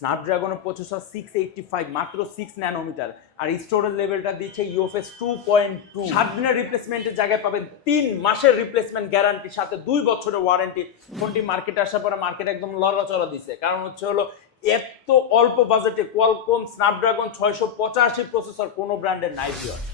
স্ন্যাপড্রাগনের processor six eighty five মাত্র six nanometre আর storage লেভেলটা দিচ্ছে ইউএফএস টু পয়েন্ট টু সাত দিনের রিপ্লেসমেন্টের জায়গায় পাবেন, তিন মাসের রিপ্লেসমেন্ট গ্যারান্টি সাথে দুই বছরের ওয়ারেন্টি ফোনটি মার্কেটে আসার পরে মার্কেট একদম লড়াচড়া দিছে। কারণ হচ্ছে হলো, এত অল্প বাজেটে কোয়ালকম স্ন্যাপড্রাগন ছয়শো পঁচাশি প্রসেসর কোনো ব্র্যান্ডের নাই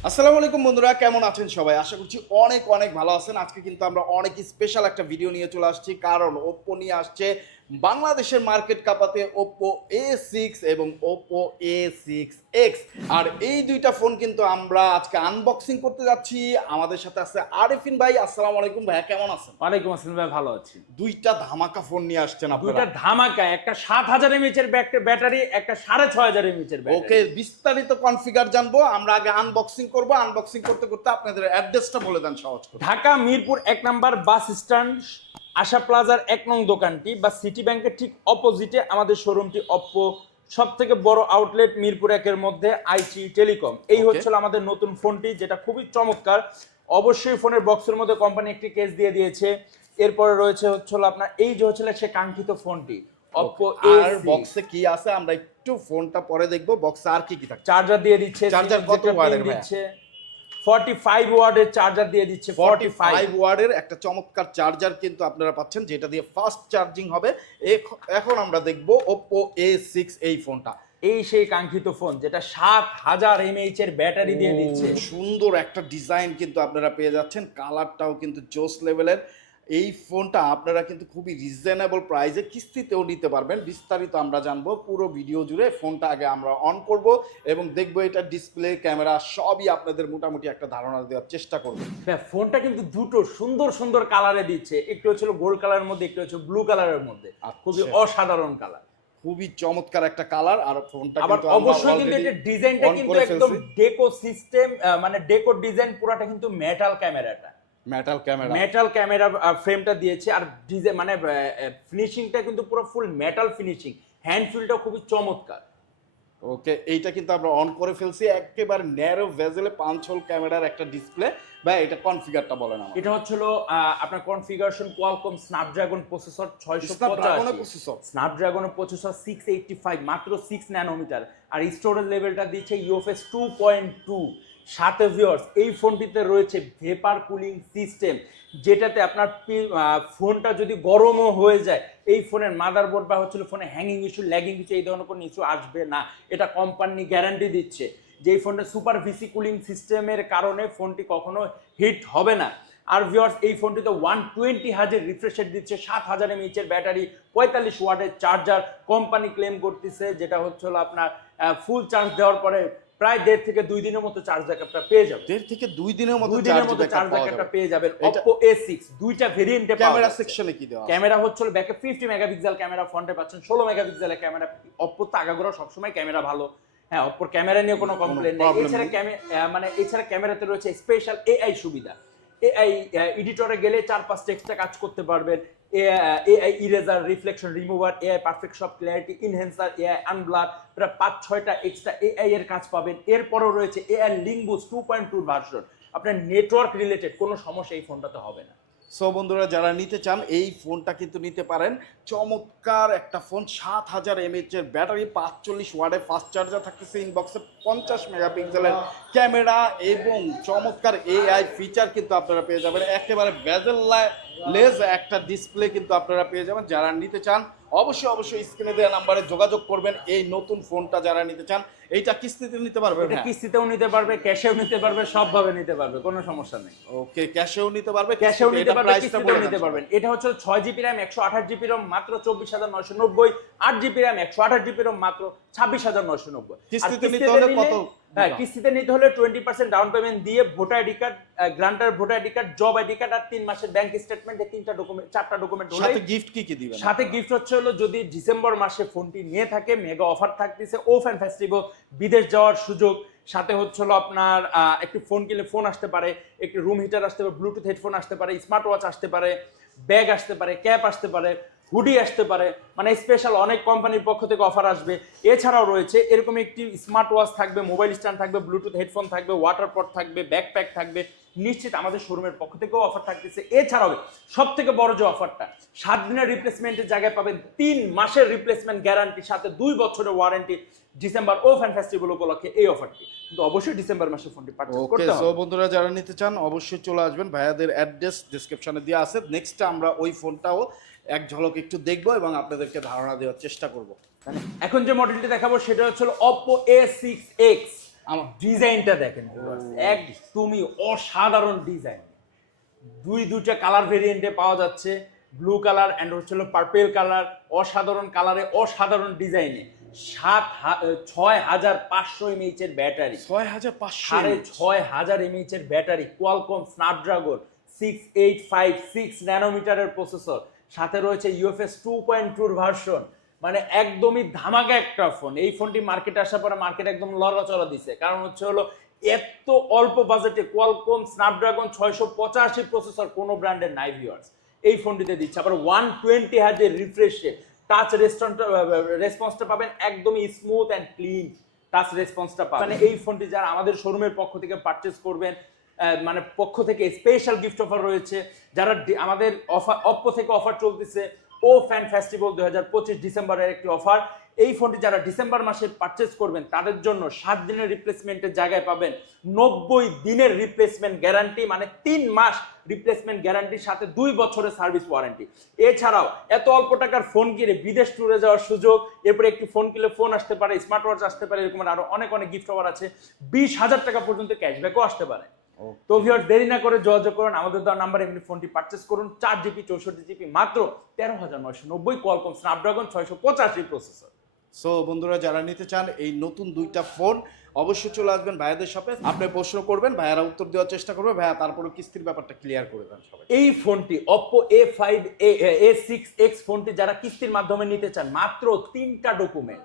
আসসালামু আলাইকুম বন্ধুরা, কেমন আছেন সবাই? আশা করছি অনেক অনেক ভালো আছেন। আজকে কিন্তু আমরা অনেক স্পেশাল একটা ভিডিও নিয়ে চলে আসছি। কারণ ওপ্পো নিয়ে আসছে বাংলাদেশের মার্কেট কাপাতে ওপ্পো এ সিক্স এবং ওপো এ সিক্স এক্স আর এই দুইটা ফোন কিন্তু আমরা আজকে আনবক্সিং করতে যাচ্ছি। আমাদের সাথে আছে আরিফিন ভাই আসসালামু আলাইকুম ভাইয়া কেমন আছেন? ওয়ালাইকুম আসসালাম ভাই ভালো আছি। দুইটা ধামাকা ফোন নিয়ে আসছেন দুইটা আপনারা ধামাকা একটা সাত হাজার এমএচ এর ব্যাটারি একটা সাড়ে ছয় হাজার এমএচ এর ব্যাটারি ওকে বিস্তারিত কনফিগার জানব। আমরা আগে আনবক্সিং করব। আনবক্সিং করতে করতে আপনাদের অ্যাড্রেসটা বলে দেন সহজ করে। ঢাকা মিরপুর এক নাম্বার বাস স্ট্যান্ড আশা প্লাজার এক নং দোকানটি বা সিটি ব্যাংকের ঠিক অপোজিটে আমাদের শোরুমটি অপ্পো সব থেকে বড় আউটলেট মিরপুর একের মধ্যে আইচি টেলিকম। এই. হচ্ছিল আমাদের নতুন ফোনটি যেটা খুবই চমৎকার। অবশ্যই ফোনের বক্সের মধ্যে কোম্পানি একটি কেস দিয়ে দিয়েছে। এরপরে রয়েছে হচ্ছিল আপনার এই যে হচ্ছিল সে কাঙ্ক্ষিত ফোনটি অপ্পো আর বক্সে কি আছে? আমরা একটু ফোনটা পরে দেখব বক্সে আর কি কি থাকে চার্জার দিয়ে দিচ্ছে Charger কত? দিচ্ছে? 45 ওয়াটের চার্জার দিয়ে দিচ্ছে 45 ওয়াটের একটা চমৎকার চার্জার কিন্তু আপনারা পাচ্ছেন যেটা দিয়ে ফাস্ট চার্জিং হবে। এখন আমরা দেখব Oppo এ সিক্স এই ফোনটা। এই সেই কাঙ্ক্ষিত ফোন যেটা সাত হাজার এমএইচ এর ব্যাটারি দিয়ে দিচ্ছে। সুন্দর একটা ডিজাইন কিন্তু আপনারা পেয়ে যাচ্ছেন কালারটাও কিন্তু জোস লেভেলের এই ফোনটা আপনারা কিন্তু খুবই রিজনেবল প্রাইসে কিস্তিতেও নিতে পারবেন। বিস্তারিত আমরা জানব পুরো ভিডিও জুড়ে ফোনটা আগে আমরা অন করব এবং দেখব এটা ডিসপ্লে ক্যামেরা সবই আপনাদের মোটামুটি একটা ধারণা দেওয়ার চেষ্টা করব। হ্যাঁ, ফোনটা কিন্তু দুটো সুন্দর সুন্দর কালারে দিচ্ছে। একটু হচ্ছিল গোল্ড কালারের মধ্যে একটু হচ্ছে ব্লু কালারের মধ্যে। আচ্ছা। খুবই অসাধারণ কালার খুবই চমৎকার একটা কালার আর ফোনটা আবার কিন্তু অবশ্যই কিন্তু এটা ডিজাইনটা কিন্তু একদম ডেকো সিস্টেম মানে ডেকো ডিজাইন পুরাটা কিন্তু মেটাল ক্যামেরাটা মেটাল ক্যামেরা মেটাল ক্যামেরা ফ্রেমটা দিয়েছে আর ডিজাইন মানে ফিনিশিংটা কিন্তু পুরো ফুল মেটাল ফিনিশিং হ্যান্ড ফিলটা খুবই চমৎকার। ওকে এইটা কিন্তু আমরা অন করে ফেলছি। একেবারে ন্যারো ভেজেলে পাঁচ হোল ক্যামেরার একটা ডিসপ্লে বা এটা কনফিগারটা বলেন আমার এটা হচ্ছিল আপনার কনফিগারেশন কোয়ালকম স্ন্যাপড্রাগন প্রসেসর ছয়শো Snapdragon এর processor? স্ন্যাপড্রাগনের প্রসেসর সিক্স এইটটি ফাইভ মাত্র সিক্স ন্যানোমিটার আর স্টোরেজ লেভেলটা দিচ্ছে ইউএফএস টু পয়েন্ট টু সাথে ভিওর্স এই ফোনটিতে রয়েছে ভেপার কুলিং সিস্টেম যেটাতে আপনার ফোনটা যদি গরমও হয়ে যায়, এই ফোনের মাদারবোর্ড বা হচ্ছিল ফোনে হ্যাঙ্গিং ইস্যু ল্যাগিং ইস্যু এই ধরনের কোনো ইস্যু আসবে না। এটা কোম্পানি গ্যারান্টি দিচ্ছে যে এই ফোনটা সুপার ভিসি কুলিং সিস্টেমের কারণে ফোনটি কখনো হিট হবে না। আর ভিওর্স এই ফোনটিতে ওয়ান টোয়েন্টি হাজার রিফ্রেশ দিচ্ছে সাত হাজার এমএইচের ব্যাটারি পঁয়তাল্লিশ ওয়াটের চার্জার কোম্পানি ক্লেম করতেছে যেটা হচ্ছে হলো আপনার ফুল চার্জ দেওয়ার পরে প্রায় দেড় থেকে দুই দিনের মতো চার্জ ব্যাকআপটা পেয়ে যাবে। দেড় থেকে দুই দিনের মতো দিনের চার্জ মতো চার্জ ব্যাকআপ ব্যাকআপটা পেয়ে যাবেন Oppo A6 দুইটা ভেরিয়েন্টে ক্যামেরা সেকশনে কি দেওয়া ক্যামেরা হচ্ছে ব্যাকে ফিফটি মেগাপিক্সেল ক্যামেরা ফ্রন্টে পাচ্ছেন ষোলো মেগাপিক্সেলের ক্যামেরা। অপ্পো তো আগাগোড়া সবসময় ক্যামেরা ভালো। হ্যাঁ অপ্পোর ক্যামেরা নিয়ে কোনো কমপ্লেন নেই। এছাড়া। ক্যামেরা মানে এছাড়া ক্যামেরাতে রয়েছে স্পেশাল এআই সুবিধা। এআই এডিটরে গেলে চার পাঁচটা এক্সট্রা কাজ করতে পারবেন। AI eraser reflection remover AI perfect সব ক্লিয়ারিটি ইনহেন্সার এআই আনব্লার প্রায় পাঁচ, ছয়টা এক্সট্রা এআই এর কাজ পাবেন। এরপরও রয়েছে এআই লিঙ্গুস টু পয়েন্ট টুর ভার্সন আপনার নেটওয়ার্ক রিলেটেড কোনো সমস্যা এই ফোনটাতে হবে না। সো বন্ধুরা, যারা নিতে চান, এই ফোনটা কিন্তু নিতে পারেন। চমৎকার একটা ফোন, সাত হাজার এম এর ব্যাটারি, পাঁচচল্লিশ ওয়ার্ডে ফাস্ট চার্জার থাকতেছে ইনবক্সে পঞ্চাশ মেগাপিক্সেলের ক্যামেরা এবং চমৎকার এআই ফিচার কিন্তু আপনারা পেয়ে যাবেন। একেবারে ব্যাজেল বেজেল লেস একটা ডিসপ্লে কিন্তু আপনারা পেয়ে যাবেন যারা নিতে চান। অবশ্যই অবশ্যই স্ক্রিনে দেওয়া নাম্বারে যোগাযোগ করবেন। এই নতুন ফোনটা যারা নিতে চান এইটা কিস্তিতে নিতে পারবেন এটা হ্যাঁ। কিস্তিতেও নিতে পারবে ক্যাশেও নিতে পারবে সবভাবে নিতে পারবে কোনো সমস্যা নেই। ওকে ক্যাশেও নিতে পারবে ক্যাশেও নিতে পারবে কিস্তিতেও নিতে পারবেন। এটা হচ্ছে ছয় জিবি র্যাম একশো আঠাশ জিবি র্যাম মাত্র চব্বিশ হাজার নয়শো নব্বই। আট জিবি র্যাম একশো আঠাশ জিবি র্যাম মাত্র ছাব্বিশ হাজার নয়শো নব্বই। কিস্তিতে নিতে হলে কত হ্যাঁ কিস্তিতে নিতে হলে টোয়েন্টি পার্সেন্ট ডাউন পেমেন্ট দিয়ে voter ID card guarantor voter ID card job ID card আর তিন মাসের ব্যাংক স্টেটমেন্ট তিনটা ডকুমেন্ট চারটা ডকুমেন্ট সাথে গিফট কি কি দিবেন? সাথে গিফট হচ্ছে হলো যদি ডিসেম্বর মাসে ফোনটি নিয়ে থাকে মেগা অফার থাকতেছে ও ফ্যান ফেস্টিভ্যাল বিদেশ যাওয়ার সুযোগ সাথে হচ্ছে হলো আপনার একটি ফোন কিনলে ফোন আসতে পারে একটি রুম হিটার আসতে পারে ব্লুটুথ হেডফোন আসতে পারে স্মার্ট ওয়াচ আসতে পারে ব্যাগ আসতে পারে ক্যাপ আসতে পারে হুডি আসতে পারে মানে স্পেশাল অনেক কোম্পানির পক্ষ থেকে অফার আসবে। এছাড়াও রয়েছে এরকম একটি স্মার্ট ওয়াচ থাকবে মোবাইল স্ট্যান্ড থাকবে ব্লুটুথ হেডফোন থাকবে ওয়াটার পট থাকবে ব্যাকপ্যাক থাকবে নিশ্চিত আমাদের শোরুমের পক্ষ থেকেও অফার থাকতেছে। এছাড়াও সব থেকে বড় যে অফারটা সাত দিনের রিপ্লেসমেন্টের জায়গায় পাবেন তিন মাসের রিপ্লেসমেন্ট গ্যারান্টি সাথে দুই বছরের ওয়ারেন্টি ডিসেম্বর ও ফ্যান ফেস্টিভ্যাল উপলক্ষে এই অফারটি কিন্তু অবশ্যই ডিসেম্বর মাসে ফোনটি পারচেজ সো বন্ধুরা যারা নিতে চান অবশ্যই চলে আসবেন। ভাইয়াদের অ্যাড্রেস ডিসক্রিপশনে দেওয়া আছে। নেক্সট আমরা ওই ফোনটাও এক ঝলক একটু দেখব এবং আপনাদেরকে ধারণা দেওয়ার চেষ্টা করব। এখন যে মডেলটি দেখাবো সেটা হচ্ছে অপো এ সিক্স এক্স আমার ডিজাইনটা দেখেন একদমই অসাধারণ ডিজাইন। দুই দুইটা কালার ভেরিয়েন্টে পাওয়া যাচ্ছে। ব্লু কালার অ্যান্ড হচ্ছিল পার্পেল কালার অসাধারণ কালারে অসাধারণ ডিজাইনে সাত ছয় হাজার পাঁচশো এমএইচ এর ব্যাটারি। ছয় হাজার পাঁচশো সাড়ে ছয় হাজার এমএইচ এর battery. Qualcomm Snapdragon six eight five six ন্যানোমিটারের processor সাথে রয়েছে ইউএফএস টু পয়েন্ট টুর ভার্সন মানে একদমই ধামাকা একটা ফোন এই ফোনটি মার্কেটে আসার পরে মার্কেট একদম লড়াচড়া দিছে। কারণ হচ্ছে হলো এত অল্প বাজেটে কোয়ালকম স্ন্যাপড্রাগন ছয়শো পঁচাশি প্রসেসর কোনো ব্র্যান্ডের নাই ভিউয়ার্স এই ফোনটিতে দিচ্ছে। আবার ওয়ান টোয়েন্টি হাজার রিফ্রেশে টাচ রেস্টুরেন্ট রেসপন্সটা পাবেন একদমই স্মুথ অ্যান্ড ক্লিন টাচ রেসপন্সটা পাবেন। মানে এই ফোনটি যারা আমাদের শোরুমের পক্ষ থেকে পারচেস করবেন মানে পক্ষ থেকে স্পেশাল গিফট অফার রয়েছে। যারা আমাদের অফার অপ্পো থেকে অফার চলতেছে ও ফ্যান ফেস্টিভ্যাল দুই হাজার পঁচিশ ডিসেম্বরের একটি অফার এই ফোনটি যারা ডিসেম্বর মাসে পারচেস করবেন, তাদের জন্য সাত দিনের রিপ্লেসমেন্টের জায়গায় পাবেন। নব্বই দিনের রিপ্লেসমেন্ট গ্যারান্টি মানে তিন মাস রিপ্লেসমেন্ট গ্যারান্টির সাথে দুই বছরের সার্ভিস ওয়ারেন্টি এছাড়াও এত অল্প টাকার ফোন কিনে বিদেশ ট্যুরে যাওয়ার সুযোগ, এরপরে একটি ফোন কিনলে ফোন আসতে পারে স্মার্ট ওয়াচ আসতে পারে, এরকম আরও অনেক অনেক গিফট অফার আছে। বিশ হাজার টাকা পর্যন্ত ক্যাশব্যাকও আসতে পারে। তো ভিউয়ার দেরি না করে যোগাযোগ করুন। আমাদের দেওয়া নাম্বার এমনি ফোনটি পারচেস করুন। চার জিবি চৌষট্টি জিবি মাত্র তেরো হাজার নয়শো নব্বই কোয়ালকম স্ন্যাপড্রাগন ছয়শো পঁচাশি প্রসেসর সো বন্ধুরা যারা নিতে চান এই নতুন দুইটা ফোন অবশ্যই চলে আসবেন ভাইয়াদের শপে আপনি প্রশ্ন করবেন ভাইয়ারা উত্তর দেওয়ার চেষ্টা করবে। ভাইয়া তারপরে কিস্তির ব্যাপারটা ক্লিয়ার করে দেন সবাই এই ফোনটি Oppo A five A six X ফোনটি যারা কিস্তির মাধ্যমে নিতে চান মাত্র তিনটা ডকুমেন্ট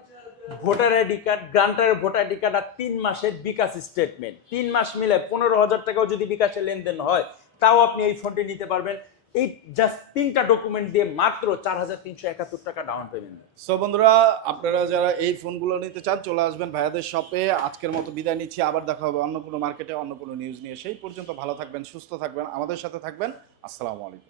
ভোটার আইডি কার্ড, গ্রান্টারের ভোটার আইডি কার্ড আর তিন মাসের বিকাশ স্টেটমেন্ট তিন মাস মিলে পনেরো হাজার টাকাও যদি বিকাশে লেনদেন হয়, তাও আপনি এই ফোনটি নিতে পারবেন। এই জাস্ট তিনটা ডকুমেন্ট দিয়ে মাত্র চার হাজার তিনশো একাত্তর টাকা ডাউন পেমেন্ট সো বন্ধুরা, আপনারা যারা এই ফোনগুলো নিতে চান, চলে আসবেন ভাইয়াদের শপে আজকের মতো বিদায় নিচ্ছি। আবার দেখা হবে অন্য কোনো মার্কেটে অন্য কোনো নিউজ নিয়ে। সেই পর্যন্ত ভালো থাকবেন, সুস্থ থাকবেন। আমাদের সাথে থাকবেন। আসসালামু আলাইকুম।